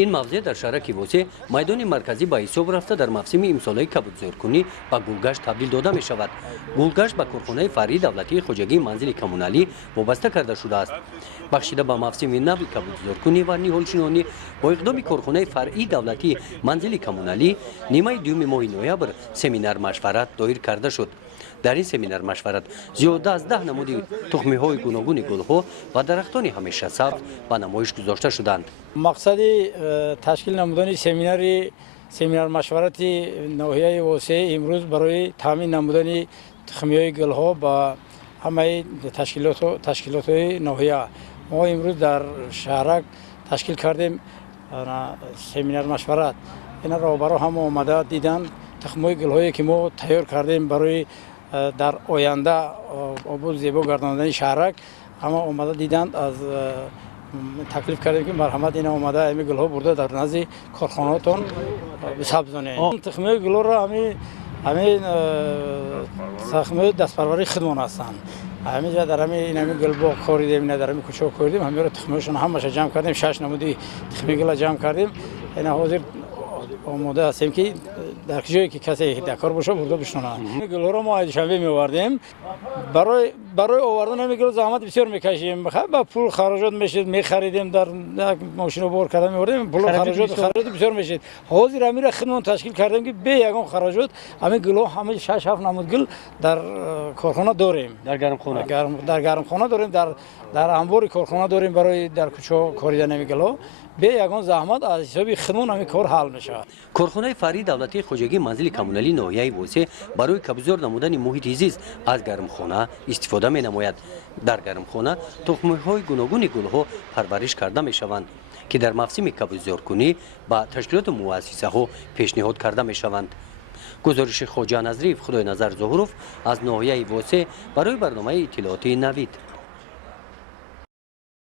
این موضع در شهر واسه میدان مرکزی به حساب رفته در موسم امسال کبودزورکنی به گلگشت تبدیل داده می شود. گلگشت به کارخانه فرعی دولتی خوجگی منزل کمونالی وابسته کرده شده است. بخشیده به موسم نو کبودزورکنی و نهالشینانی با اقدام کارخانه فرعی دولتی منزل کمونالی نیمه دوم ماه نوامبر سمینار مشورت دایر کرده شد. در این سمینار مشورت زیاده از 10 نمود تخم‌های گوناگون گل‌ها و درختان همیشه سبز به نمایش گذاشته شدند. مقصد تشکیل نمودن سمینار مشورت ناحیه واسه امروز برای تامین نمودن تخم‌های گل‌ها با همه تشکیلات ناحیه. ما امروز در شهرک تشکیل کردیم سمینار مشورت. اینا را برای هم آمده دیدن تخم‌های گل‌هایی که ما تیار کردیم برای در آینده آباد زیبا گرداندن شهرک. اما آمده دیدند از تکلیف کردیم که مرحمت اینا آمده همین گل‌ها برده در نزد کارخانه‌تون بسازونید. تخم‌های گل‌ها را همین تخم‌های دستپروری خودمان هستند. همینجا در همین گل باغ کاریدیم، نه در همین کوچه کاریدیم. همین رو تخم‌هاشون همش جمع کردیم، 6 نمودی تخم گل جمع کردیم. اینا حاضر آماده هستیم که در جایی که کسی در کار باشه برده بشنونه. گل‌ها رو ما شنبه می‌آوردیم. برای آوردن همین گل زحمت بسیار می‌کشیم. با پول خراجات میشد، می‌خریدیم در ماشین بار کردن می‌آوردیم. پول خراجات بسیار میشد. حاضر همین را خودمون تشکیل کردیم که به یگان خراجات همین گل‌ها همه 6 7 نمود گل در کارخانه داریم. در گرمخانه داریم، در انبار کارخانه داریم برای در کوچه کاریدن همین گل‌ها. به یگان زحمت از حساب خودمون همین کار حل میشه. کارخانه فرعی دولتی خوجگی منزل کمونالی ناحیه واسه برای کبوتر نمودن محیط زیست از گرمخانه استفاده می نماید. در گرمخانه تخم‌های گوناگون گل‌ها پرورش کرده می شوند که در موسم کبوترکنی با تشکیلات مؤسسه ها پیشنهاد کرده می شوند. گزارش خواجه نظریف خدای نظر ظهوروف از ناحیه واسه برای برنامه اطلاعاتی نوید.